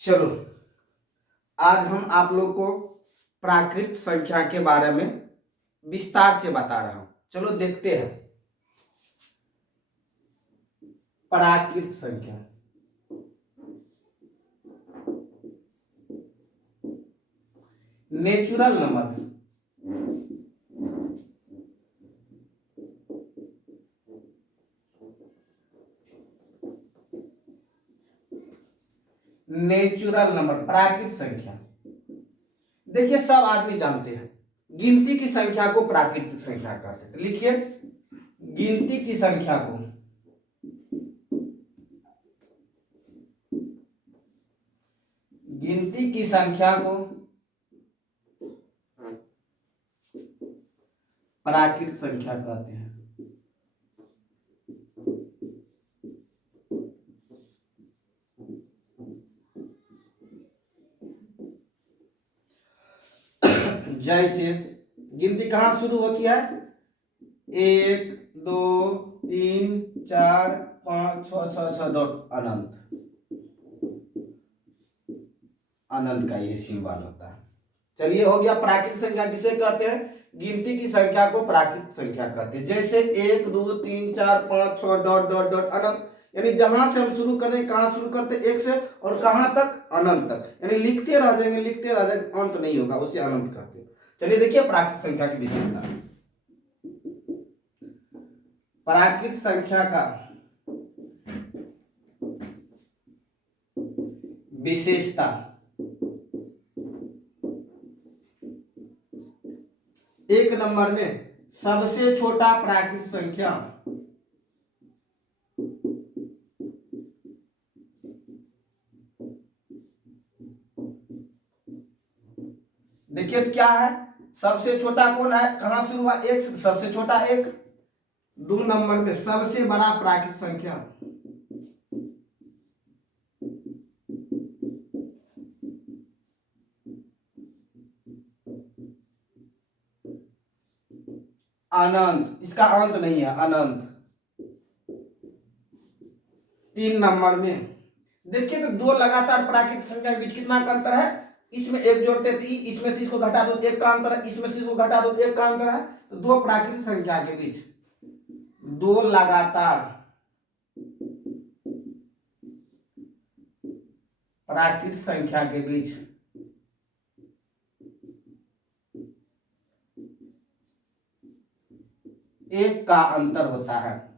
चलो, आज हम आप लोग को प्राकृत संख्या के बारे में विस्तार से बता रहा हूं। चलो देखते हैं प्राकृत संख्या। नेचुरल नंबर, नेचुरल नंबर प्राकृत संख्या। देखिए, सब आदमी जानते हैं गिनती की संख्या को प्राकृतिक संख्या कहते हैं। लिखिए, गिनती की संख्या को गिनती की संख्या को प्राकृत संख्या कहते हैं। जैसे गिनती कहां शुरू होती है? 1 2 3 4 5 6 6 6 डॉट अनंत। अनंत का ये सिंबल होता है। चलिए, हो गया प्राकृतिक संख्या। किसे कहते हैं? गिनती की संख्या को प्राकृतिक संख्या कहते हैं। जैसे 1 2 3 4 5 6 डॉट डॉट डॉट अनंत, यानी जहां से हम शुरू करें, कहां शुरू करते? 1 से, और कहां तक? अनंत तक। यानी लिखते रह जाएंगे, लिखते रह जाएंगे, अंत नहीं होगा, उसे अनंत कहते हैं। चलिए देखिए प्राकृत संख्या की विशेषता। प्राकृत संख्या का विशेषता, एक नंबर में सबसे छोटा प्राकृत संख्या देखिए क्या है? सबसे छोटा कौन है? कहां शुरू हुआ? 1 से, सबसे छोटा 1। 2 नंबर में सबसे बड़ा प्राकृत संख्या, अनंत, इसका अंत नहीं है, अनंत। 3 नंबर में देखिए, तो 2 लगातार प्राकृतिक संख्या के बीच कितना का अंतर है? इसमें 1 जोड़ते तो इसमें से इसको घटा दो, 1 का अंतर है। इसमें से इसको घटा दो, 1 का अंतर है। तो 2 प्राकृतिक संख्या के बीच, 2 लगातार प्राकृतिक संख्या के बीच एक का अंतर होता है।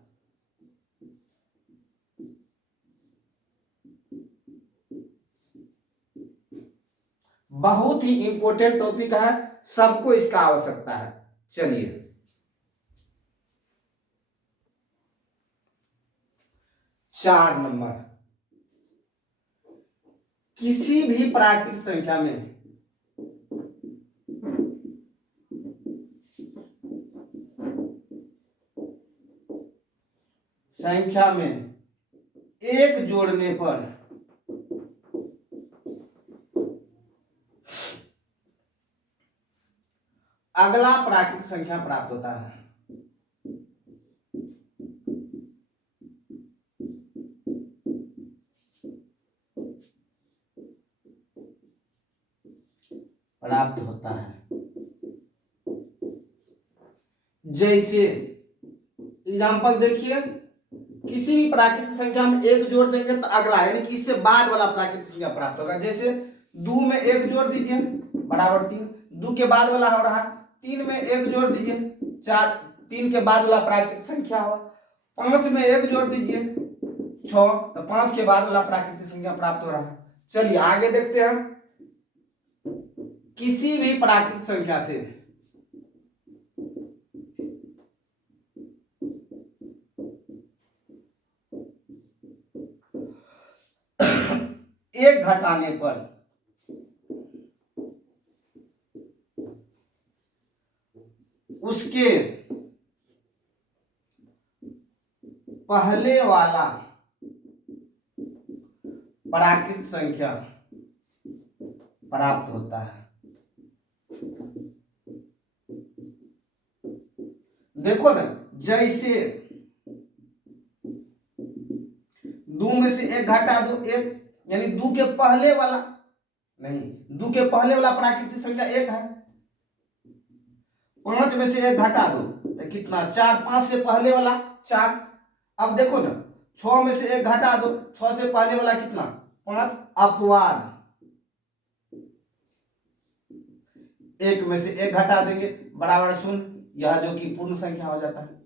बहुत ही इंपॉर्टेंट टॉपिक है, सबको इसका आवश्यकता है। चलिए, 4 नंबर, किसी भी प्राकृतिक संख्या में एक जोड़ने पर अगला प्राकृतिक संख्या प्राप्त होता है। प्राप्त होता है। जैसे एग्जांपल देखिए, किसी भी प्राकृतिक संख्या में 1 जोड़ देंगे तो अगला, यानी कि इससे बाद वाला प्राकृतिक संख्या प्राप्त होगा। जैसे 2 में 1 जोड़ दीजिए बराबर 3, 2 के बाद वाला हो रहा है। 3 में 1 जोड़ दीजिए 4, 3 के बाद वाला प्राकृतिक संख्या हो। 5 में 1 जोड़ दीजिए 6, तो 5 के बाद वाला प्राकृतिक संख्या प्राप्त हो रहा है। चलिए आगे देखते हैं। किसी भी प्राकृतिक संख्या से एक घटाने पर उसके पहले वाला प्राकृतिक संख्या प्राप्त होता है। देखो ना, जैसे 2 में से 1 घटा दो 1, यानी 2 के पहले वाला नहीं, 2 के पहले वाला प्राकृतिक संख्या 1 है। 5 में से 1 घटा दो तो कितना 4, 5 से पहले वाला 4। अब देखो ना 6 में से 1 घटा दो, 6 से पहले वाला कितना 5, अपवाद 1 में से 1 घटा देंगे बराबर 0, यह जो कि पूर्ण संख्या हो जाता है।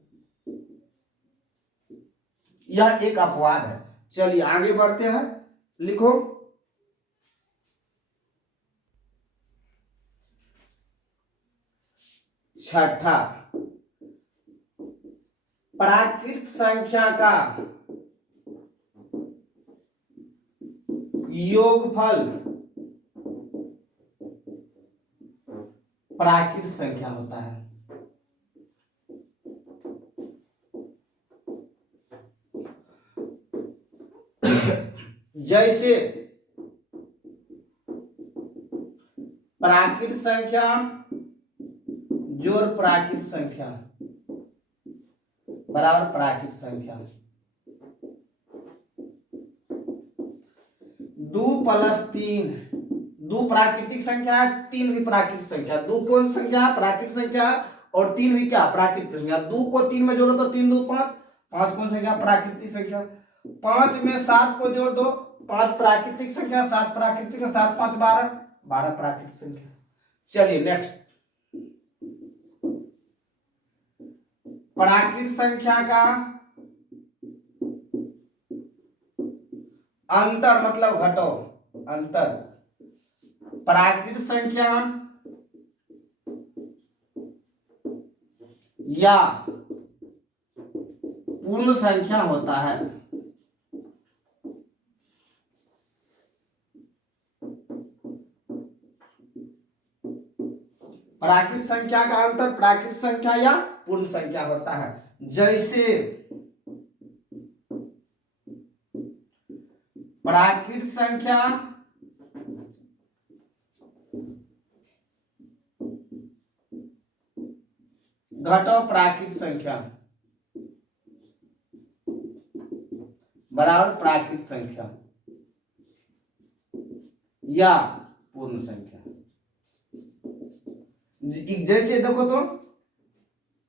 यह एक अपवाद है। चलिए आगे बढ़ते हैं, लिखो छठा, प्राकृत संख्या का योगफल प्राकृत संख्या होता है। जैसे प्राकृत संख्या जोड़ प्राकृत संख्या बराबर प्राकृत संख्या। 2 + 3, 2 प्राकृतिक संख्या है, 3 भी प्राकृतिक संख्या। 2 कौन संख्या है? प्राकृतिक संख्या। और 3 भी क्या? प्राकृतिक संख्या। 2 को 3 में जोड़ो तो 3 × 2 = 5। 5 कौन संख्या? प्राकृतिक संख्या। 5 में 7 को जोड़ दो, 5 प्राकृतिक संख्या, 7 प्राकृतिक, 7 × 5 = 12, 12 प्राकृतिक संख्या। चलिए नेक्स्ट, प्राकृत संख्या का अंतर मतलब घटाओ, अंतर। प्राकृत संख्या या पूर्ण संख्या होता है। प्राकृत संख्या का अंतर प्राकृत संख्या या पूर्ण संख्या होता है। जैसे प्राकृत संख्या घटाओ प्राकृत संख्या बराबर प्राकृत संख्या या पूर्ण संख्या। जैसे देखो तो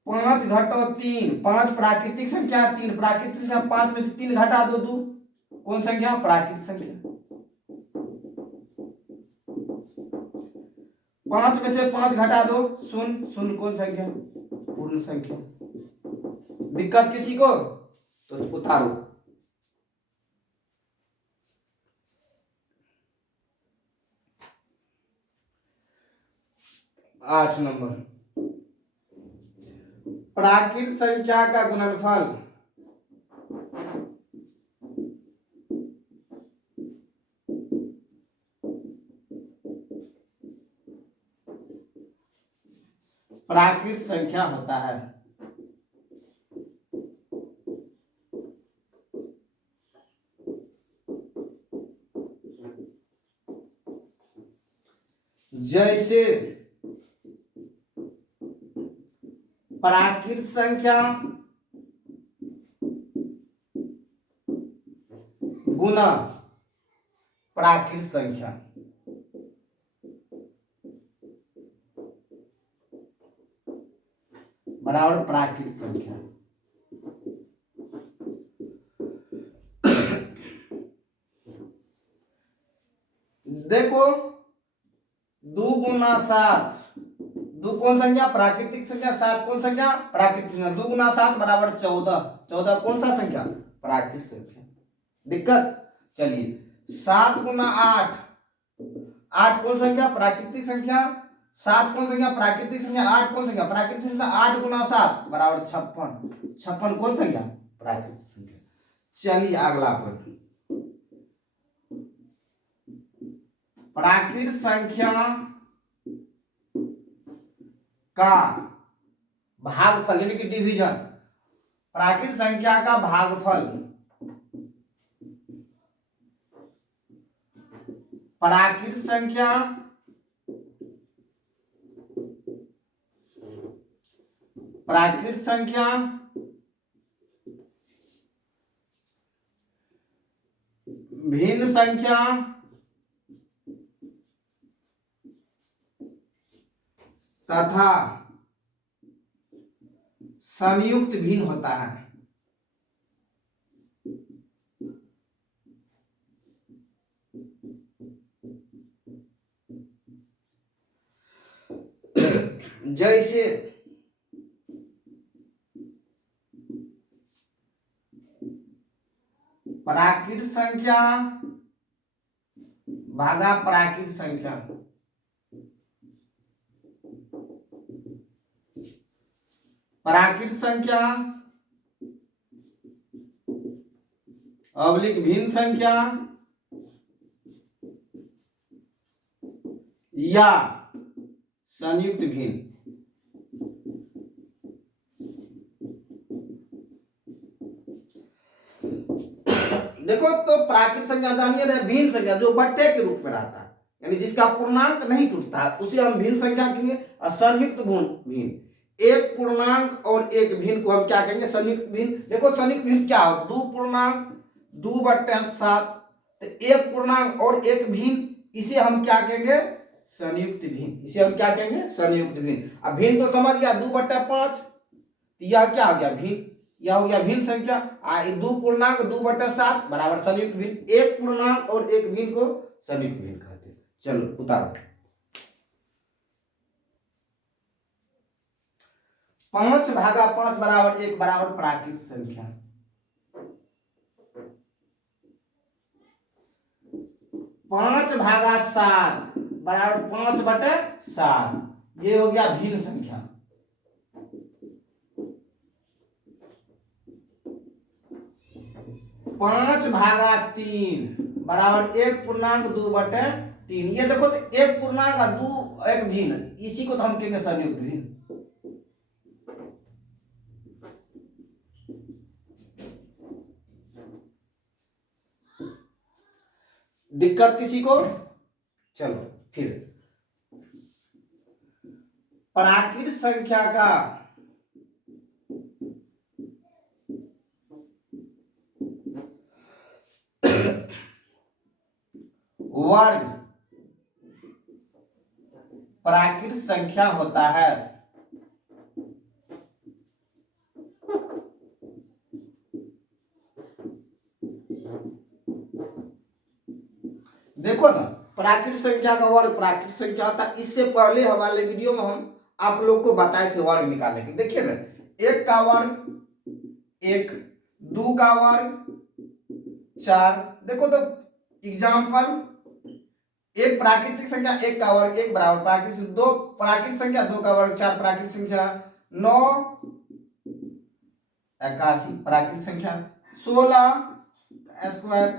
5 घटाओ 3, 5 प्राकृतिक संख्या, 3 प्राकृतिक संख्या। 5 में से 3 घटा दो 2, कौन संख्या? प्राकृतिक संख्या। 5 में से 5 घटा दो 0, 0 कौन संख्या? पूर्ण संख्या। दिक्कत किसी को? तो उतारो। 8 नंबर, प्राकृत संख्या का गुणनफल प्राकृत संख्या होता है। जैसे प्राकृत संख्या गुना प्राकृत संख्या बराबर प्राकृत संख्या। देखो 2 × 7, 2 कौन संख्या? प्राकृतिक संख्या। 7 कौन संख्या? प्राकृतिक संख्या। 2 × 7 बराबर 14, 14 कौन सा संख्या? प्राकृतिक संख्या। दिक्कत? चलिए 7 × 8, 8 कौन संख्या? प्राकृतिक संख्या। 7 कौन संख्या? प्राकृतिक संख्या। 8 कौन संख्या? प्राकृतिक संख्या। 8 × 7 बराबर 56, 56 कौन संख्या? प्राकृतिक संख्या। चलिए अगला प्रश्न, प्राकृत संख्या का भागफल यानी कि डिवीजन। प्राकृत संख्या का भागफल प्राकृत संख्या भिन्न संख्या तथा संयुक्त भिन्न होता है। जैसे प्राकृत संख्या भागा प्राकृत संख्या, प्राकृत संख्या अवलिक भिन्न संख्या या संयुक्त भिन्न। देखो तो प्राकृत संख्या जानिए ना, भिन्न संख्या जो बट्टे के रूप में रहता है, यानी जिसका पूर्णांक नहीं टूटता है उसे हम भिन्न संख्या कहेंगे। और संयुक्त भिन्न, एक पूर्णांक और एक भिन्न को हम क्या कहेंगे? संयुक्त भिन्न। देखो संयुक्त भिन्न क्या हो? दो पूर्णांक 2/7, तो एक पूर्णांक और एक भिन्न, इसे हम क्या कहेंगे? संयुक्त भिन्न। इसे हम क्या कहेंगे? संयुक्त भिन्न। अब भिन्न तो समझ गया, 2/5, यह क्या हो गया? भिन्न। यह हो गया भिन्न संख्या। दो पूर्णांक 2/7 बराबर संयुक्त भिन्न। एक पूर्णांक और एक भिन्न को संयुक्त भिन्न कहते हैं। चलो उतारो। 5/5 बराबर 1 बराबर प्राकृत संख्या। 5/7 बराबर 5/7, ये हो गया भिन्न संख्या। 5/3 बराबर 1 पूर्णांक 2/3। ये देखो तो एक पूर्णांक और दो एक भिन्न, इसी को तो हम कहेंगे संयुक्त भिन्न। दिक्कत किसी को? चलो फिर प्राकृत संख्या का वर्ग प्राकृत संख्या होता है। देखो ना, प्राकृत संख्या का वर्ग प्राकृत संख्या होता है। इससे पहले हमारे वीडियो में हम आप लोग को बताए थे वर्ग निकालने के। देखिए ना, 1 का वर्ग 1, 2 का वर्ग 4। देखो तो एग्जाम्पल, एक प्राकृतिक संख्या 1 का वर्ग 1 बराबर प्राकृतिक, 2 प्राकृतिक संख्या 2 का वर्ग 4 प्राकृतिक संख्या, 9 81 प्राकृतिक संख्या, 16 स्क्वायर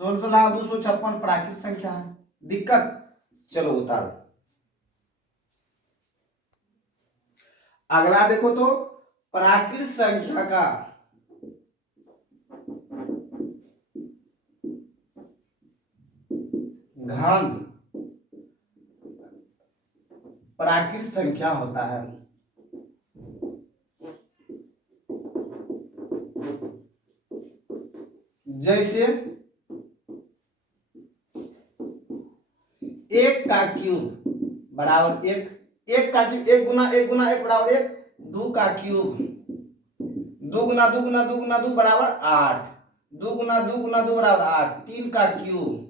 16,256 प्राकृतिक संख्या है। दिक्कत? चलो उतारो। अगला देखो तो प्राकृत संख्या का घन प्राकृत संख्या होता है। जैसे 1 का क्यूब बराबर 1, 1 का क्यूब 1 गुना 1 गुना 1 बराबर 1, 2 का क्यूब 2 गुना 2 गुना 2 गुना 2 बराबर 8, 2 गुना 2 गुना 2 बराबर 8, 3 का क्यूब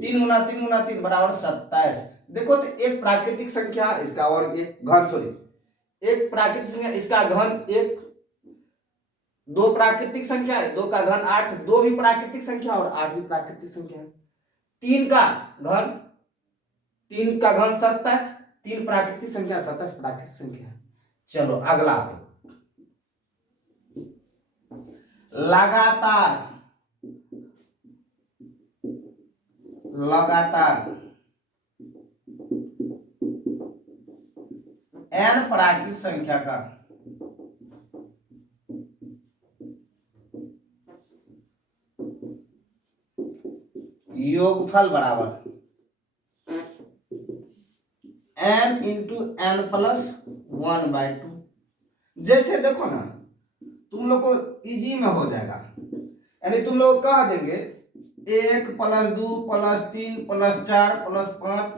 3 गुना 3 गुना 3 बराबर 27। देखो तो एक प्राकृतिक संख्या, इसका वर्ग एक घन, सॉरी एक प्राकृतिक संख्या इसका घन 1, 2 प्राकृतिक संख्या 2 का घन 8, 2 भी प्राकृतिक संख्या और 8 भी प्राकृतिक संख्या, 3 का घन 27, 3 प्राकृतिक संख्या 27 प्राकृतिक संख्या। चलो अगला लगातार n प्राकृतिक संख्या का योगफल बराबर n इंटू n प्लस 1/2। जैसे देखो ना, तुम लोग को इजी में हो जाएगा, यानी तुम लोग कह देंगे 1 plus 2 plus 3 plus 4 plus 5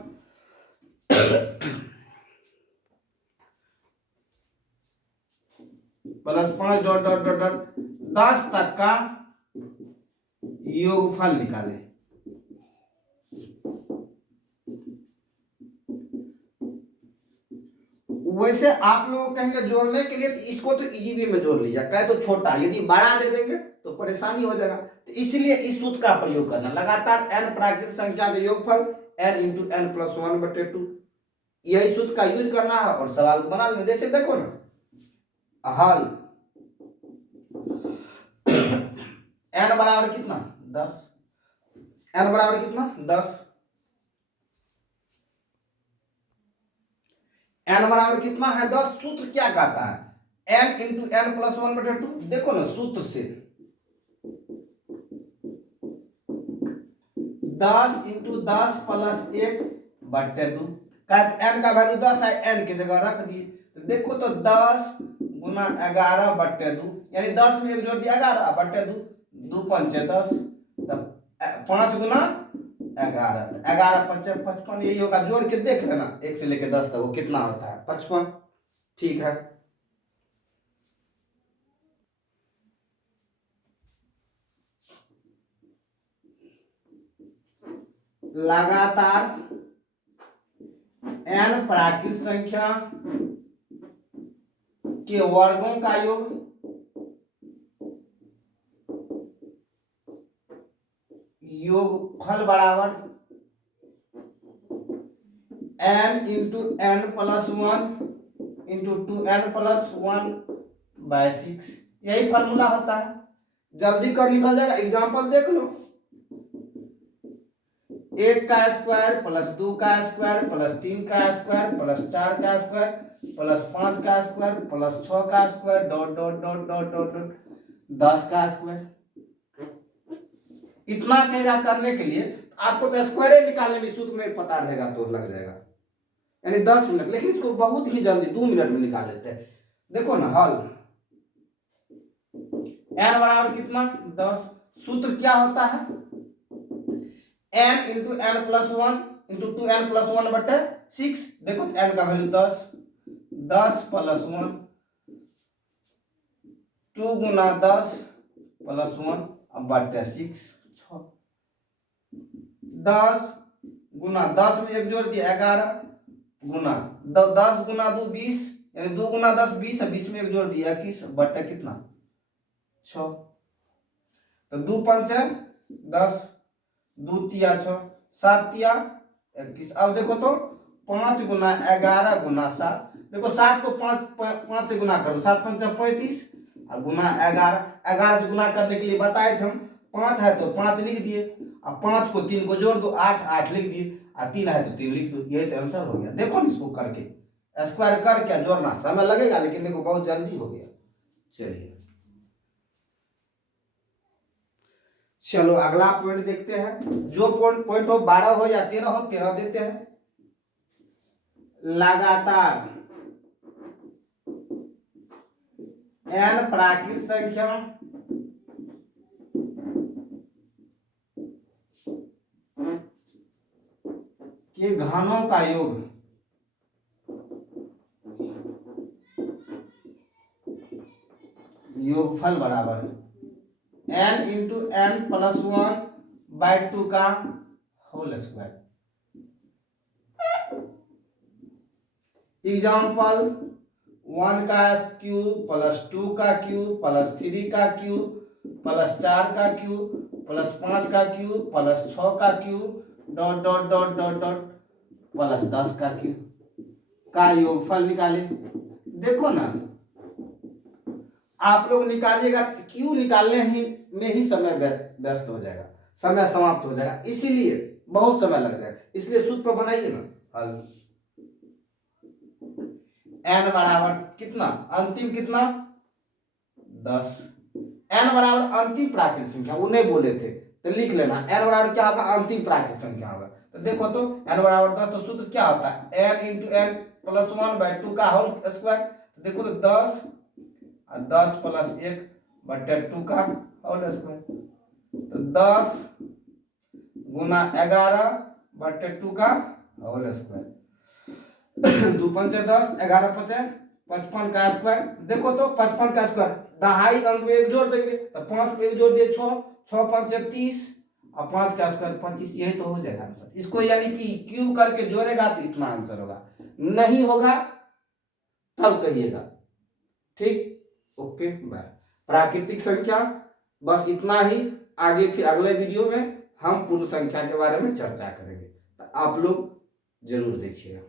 plus 5 dot dot dot dot 10 तक का योगफल निकाले। वैसे आप लोग कहेंगे जोड़ने के लिए तो इसको तो इजी वे में जोड़ लीजिए, कहे तो छोटा, यदि बड़ा दे देंगे तो परेशानी हो जाएगा। तो इसलिए इस सूत्र का प्रयोग करना, लगातार n प्राकृतिक संख्या का योगफल n इंटू एन प्लस 1/2, यही सूत्र का यूज करना है और सवाल बना लेना। जैसे देखो ना, हल n बराबर कितना 10, n बराबर कितना 10, n बराबर कितना है 10। सूत्र क्या कहता है n इंटू एन प्लस 1/2। देखो ना सूत्र से 10 इंटू 10 प्लस 1/2, n का वैल्यू 10 है, n की जगह रख दिए। तो देखो तो 10 गुना 11/2, यानी 10 में एक जोड़ दिया 11/2, 2 पंचे 10, तब 5 गुना 11, 11 पंचे 55, यही होगा। जोड़ के देख लेना 1 से लेकर 10 तक वो कितना होता है, 55। ठीक है, लगातार n प्राकृतिक संख्या के वर्गों का योग योगफल बराबर n into N plus 1 into 2n plus 1/6। यही फॉर्मूला होता है, जल्दी कर निकल जाएगा। एग्जांपल देख लो, 1 का स्क्वायर प्लस 2 का स्क्वायर प्लस 3 का स्क्वायर प्लस 4 का स्क्वायर प्लस 5 का स्क्वायर प्लस 6 का square dot dot dot dot dot dot 10 का स्क्वायर। इतना कहेगा करने के लिए आपको तो स्क्वायर निकालने में सूत्र में पता रहेगा तो लग जाएगा, यानी 10 मिनट, लेकिन इसको बहुत ही जल्दी 2 मिनट में निकाल लेते हैं। देखो ना, हल n बराबर कितना 10। सूत्र क्या होता है n into N plus 1 into 2n plus 1/6। देखो n का वैल्यू 10, 10 प्लस 1, 2 गुना 10 प्लस 1/6, 10 गुना 10 में एक जोड़ दिया 11 गुना 10 गुना 2 20, यानी 2 गुना 10 20 है, 20 में एक जोड़ दिया 21 बट्टा कितना 6। तो 2 पंच 10, 2 तिया 6, 7 तिया 21। अब देखो तो 5 गुना 11 गुना 7, देखो 7 को 5 से गुना करो, 7 पंच 35 और गुना 11 से गुना करने के लिए बताए थे हम। 5 है तो 5 लिख दिए, अब 5 को 3 को जोड़ दो 8 लिख दिए, और 3 है तो 3 लिख दो, यही तो आंसर हो गया। देखो इसको करके स्क्वायर करके जोड़ना समय लगेगा, लेकिन देखो बहुत जल्दी हो गया। चलिए चलो अगला पॉइंट देखते हैं। जो पॉइंट हो 12 हो या 13 हो, 13 देते हैं। लगातार n प्राकृतिक संख्या के घनों का योग योगफल बराबर n इंटू एन प्लस 1/2 का होल स्क्वायर। एग्जाम्पल 1 का क्यूब प्लस 2 का क्यूब प्लस 3 का क्यूब प्लस 4 का क्यूब प्लस 5 का क्यूब प्लस 6 का cube dot dot dot dot dot plus 10 का क्यूब का योगफल निकाले। देखो ना, आप लोग निकालिएगा, क्यों निकालने में ही समय व्यस्त हो जाएगा, समय समाप्त हो जाएगा, इसीलिए बहुत समय लग जाएगा। इसलिए सूत्र पर बनाइए ना, हल n बराबर कितना अंतिम कितना 10। n बराबर अंतिम प्राकृतिक संख्या, वो नहीं बोले थे तो लिख लेना। n बराबर क्या होगा, अंतिम प्राकृतिक संख्या होगा। तो देखो तो n बराबर 10, तो सूत्र क्या होता है n इंटू एन प्लस 1/2 का होल स्क्वायर। देखो तो 10 और 10 प्लस 1/2 का होल स्क्वायर। तो 10 गुना 11/2 का होल स्क्वायर। 2 पंचे 10, 11 पंचे 55 का स्क्वायर। देखो तो 55 का स्क्वायर, दहाई अंक में एक जोड़ देंगे तो 5 में एक जोड़ दिए 6, 6 पंचे 30 और 5 का स्क्वायर 25, यही तो हो जाएगा आंसर। इसको यानी कि क्यूब करके जोड़ेगा तो इतना आंसर होगा, नहीं होगा तब कहिएगा। ठीक, ओके बाय। प्राकृतिक संख्या बस इतना ही। आगे फिर अगले वीडियो में हम पूर्ण संख्या के बारे में चर्चा करेंगे, तो आप लोग जरूर देखिएगा।